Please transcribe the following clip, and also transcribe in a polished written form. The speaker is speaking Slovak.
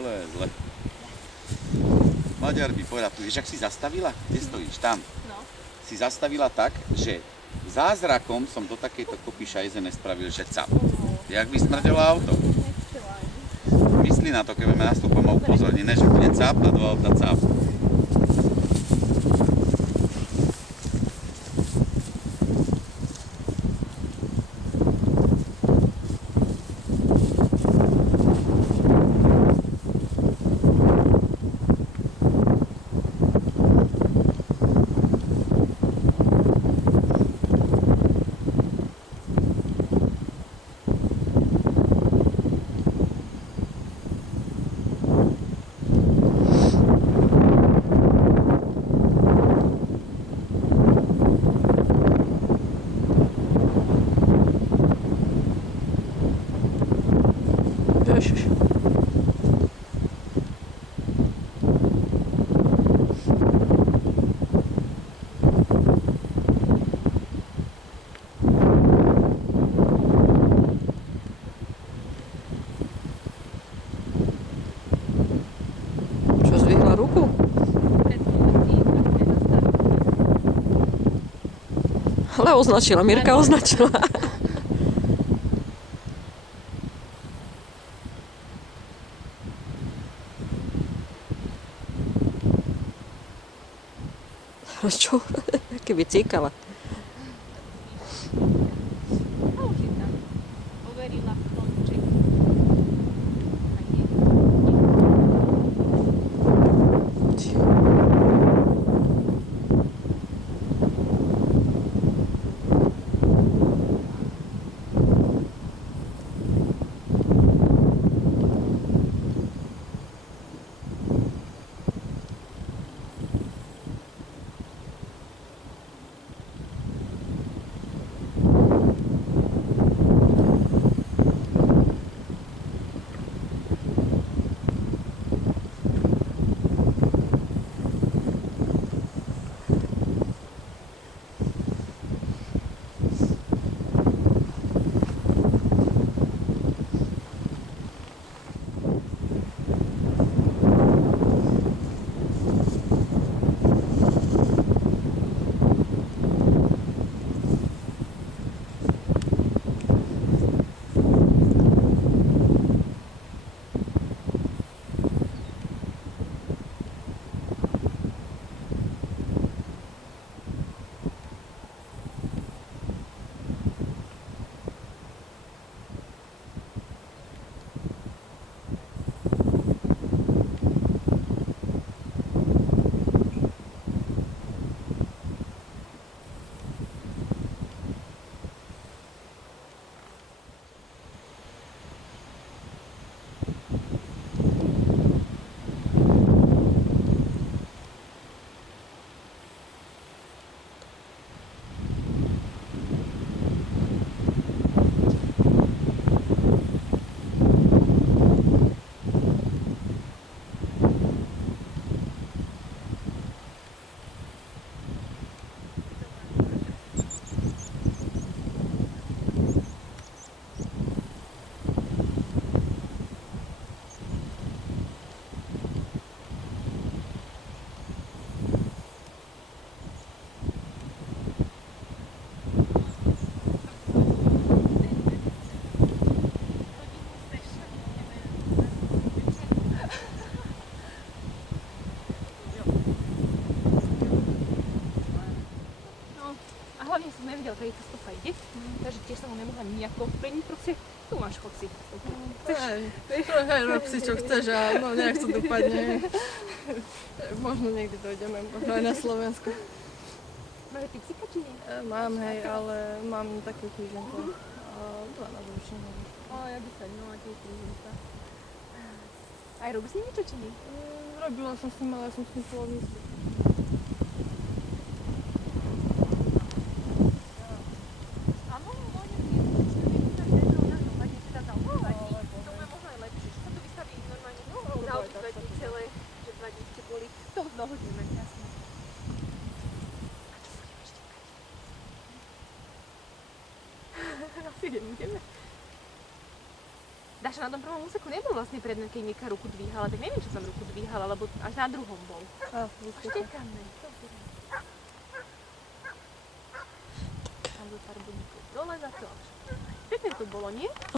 celé zle. Maďar by povedal, vieš, ak si zastavila? Kde stojíš? Tam. No. Si zastavila tak, že zázrakom som do takejto kopy šajze nespravil, že cap. Jak by smrdelo auto. Myslí na to, keď budeme nastúpom a upozorní, ne, že bude cap a do auta cap. Ale označila, Mirka označila. Čo? Keby cíkala. nevedel, kde to stopa ide, takže tiež som ho nemohla nejako ovplyvniť, proste tu máš, chod si. Chceš? Hej, rob si čo chceš a no nejak to dopadne. Možno niekdy dojdeme, možno aj na Slovensku. Máš ty psíka či nie? Mám, hej, ale mám takú kýženku. A 12 ročnú. Ja by sa nemala tiež kýženka. Aj rob s nimi čo či nie? Robila som s ním, ale som s ním polovníctvo. Ideme. Daša na tom prvom úseku nebol vlastne predmet, keď Mirka ruku dvíhala, tak neviem, čo som ruku dvíhala, lebo až na druhom bol. Štekame. Tam do pár bodíkov dole za to. Pekne to bolo, nie?